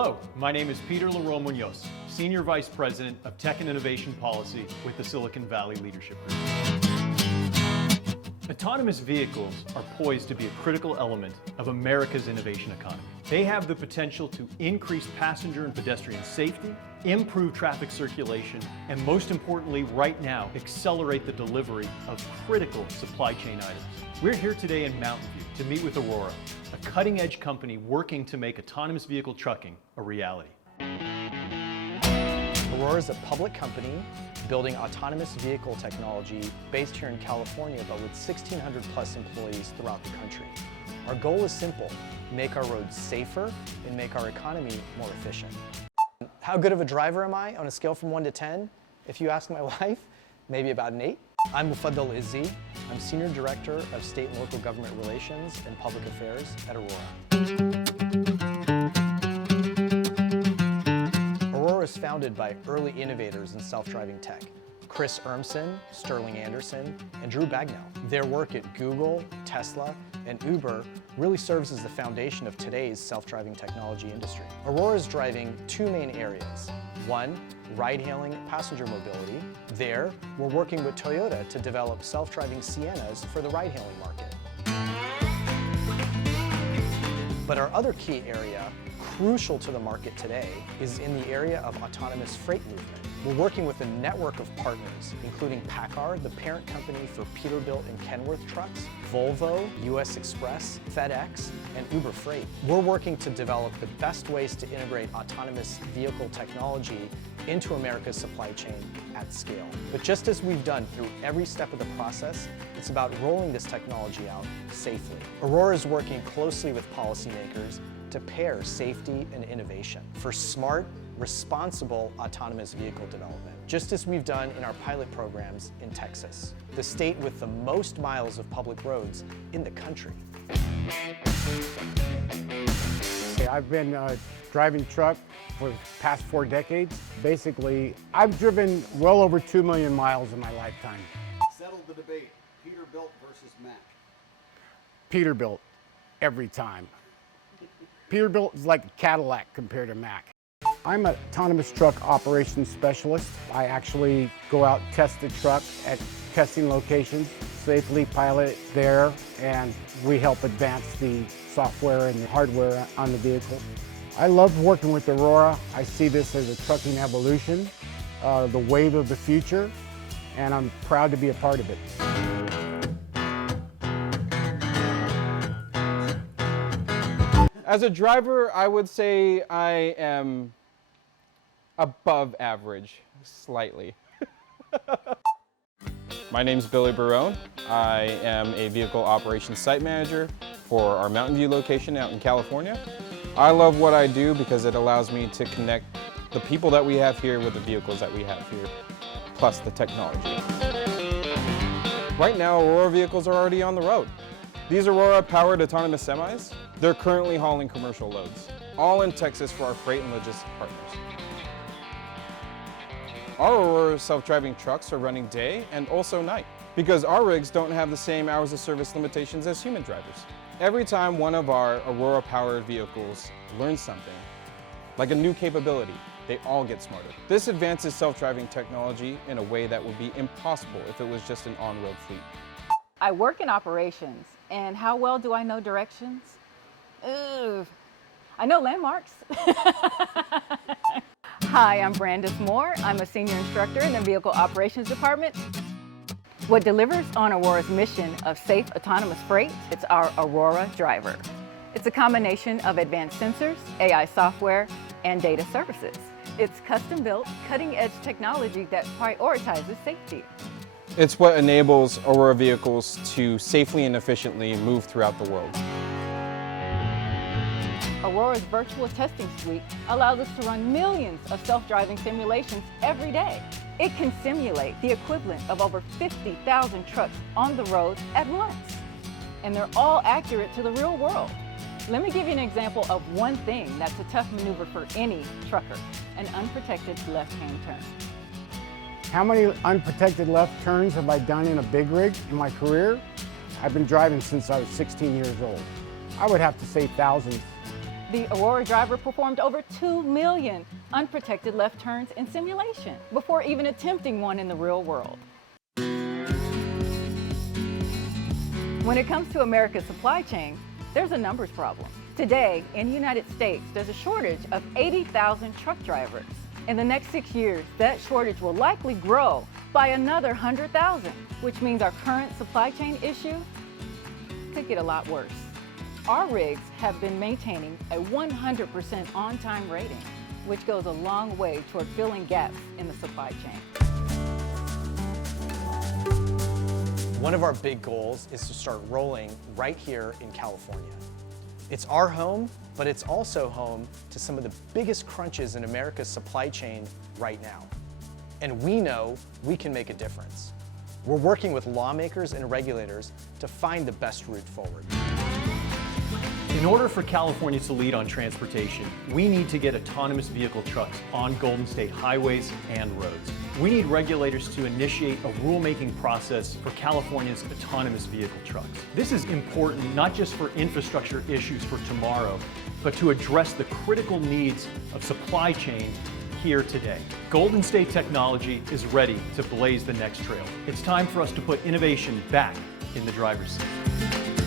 Hello, my name is Peter Leroy Munoz, Senior Vice President of Tech and Innovation Policy with the Silicon Valley Leadership Group. Autonomous vehicles are poised to be a critical element of America's innovation economy. They have the potential to increase passenger and pedestrian safety, improve traffic circulation, and most importantly, right now, accelerate the delivery of critical supply chain items. We're here today in Mountain View to meet with Aurora, a cutting-edge company working to make autonomous vehicle trucking a reality. Aurora is a public company building autonomous vehicle technology based here in California, but with 1,600 plus employees throughout the country. Our goal is simple: make our roads safer and make our economy more efficient. How good of a driver am I on a scale from 1 to 10? If you ask my wife, maybe about an 8. I'm Mufaddal Izzi. I'm Senior Director of State and Local Government Relations and Public Affairs at Aurora. Aurora is founded by early innovators in self-driving tech: Chris Urmson, Sterling Anderson, and Drew Bagnell. Their work at Google, Tesla, and Uber really serves as the foundation of today's self-driving technology industry. Aurora is driving two main areas. One, ride-hailing passenger mobility. There, we're working with Toyota to develop self-driving Siennas for the ride-hailing market. But our other key area, crucial to the market today, is in the area of autonomous freight movement. We're working with a network of partners, including PACCAR, the parent company for Peterbilt and Kenworth trucks, Volvo, US Express, FedEx, and Uber Freight. We're working to develop the best ways to integrate autonomous vehicle technology into America's supply chain at scale. But just as we've done through every step of the process, it's about rolling this technology out safely. Aurora is working closely with policymakers to pair safety and innovation for smart, responsible autonomous vehicle development, just as we've done in our pilot programs in Texas, the state with the most miles of public roads in the country. I've been driving truck for the past 4 decades. Basically, I've driven well over 2 million miles in my lifetime. Settle the debate, Peterbilt versus Mack. Peterbilt, every time. Peterbilt is like a Cadillac compared to Mack. I'm an autonomous truck operations specialist. I actually go out and test the truck at testing locations, safely pilot it there, and we help advance the software and the hardware on the vehicle. I love working with Aurora. I see this as a trucking evolution, the wave of the future, and I'm proud to be a part of it. As a driver, I would say I am above average, slightly. My name's Billy Barone. I am a vehicle operations site manager for our Mountain View location out in California. I love what I do because it allows me to connect the people that we have here with the vehicles that we have here, plus the technology. Right now, Aurora vehicles are already on the road. These Aurora-powered autonomous semis, they're currently hauling commercial loads, all in Texas for our freight and logistics partners. Our Aurora self-driving trucks are running day and also night because our rigs don't have the same hours of service limitations as human drivers. Every time one of our Aurora-powered vehicles learns something, like a new capability, they all get smarter. This advances self-driving technology in a way that would be impossible if it was just an on-road fleet. I work in operations, and how well do I know directions? Ugh. I know landmarks. Hi, I'm Brandis Moore. I'm a senior instructor in the Vehicle Operations Department. What delivers on Aurora's mission of safe autonomous freight? It's our Aurora Driver. It's a combination of advanced sensors, AI software, and data services. It's custom-built, cutting-edge technology that prioritizes safety. It's what enables Aurora vehicles to safely and efficiently move throughout the world. Aurora's virtual testing suite allows us to run millions of self-driving simulations every day. It can simulate the equivalent of over 50,000 trucks on the road at once. And they're all accurate to the real world. Let me give you an example of one thing that's a tough maneuver for any trucker: an unprotected left-hand turn. How many unprotected left turns have I done in a big rig in my career? I've been driving since I was 16 years old. I would have to say thousands. The Aurora driver performed over 2 million unprotected left turns in simulation before even attempting one in the real world. When it comes to America's supply chain, there's a numbers problem. Today, in the United States, there's a shortage of 80,000 truck drivers. In the next 6 years, that shortage will likely grow by another 100,000, which means our current supply chain issue could get a lot worse. Our rigs have been maintaining a 100% on-time rating, which goes a long way toward filling gaps in the supply chain. One of our big goals is to start rolling right here in California. It's our home, but it's also home to some of the biggest crunches in America's supply chain right now. And we know we can make a difference. We're working with lawmakers and regulators to find the best route forward. In order for California to lead on transportation, we need to get autonomous vehicle trucks on Golden State highways and roads. We need regulators to initiate a rulemaking process for California's autonomous vehicle trucks. This is important not just for infrastructure issues for tomorrow, but to address the critical needs of supply chain here today. Golden State technology is ready to blaze the next trail. It's time for us to put innovation back in the driver's seat.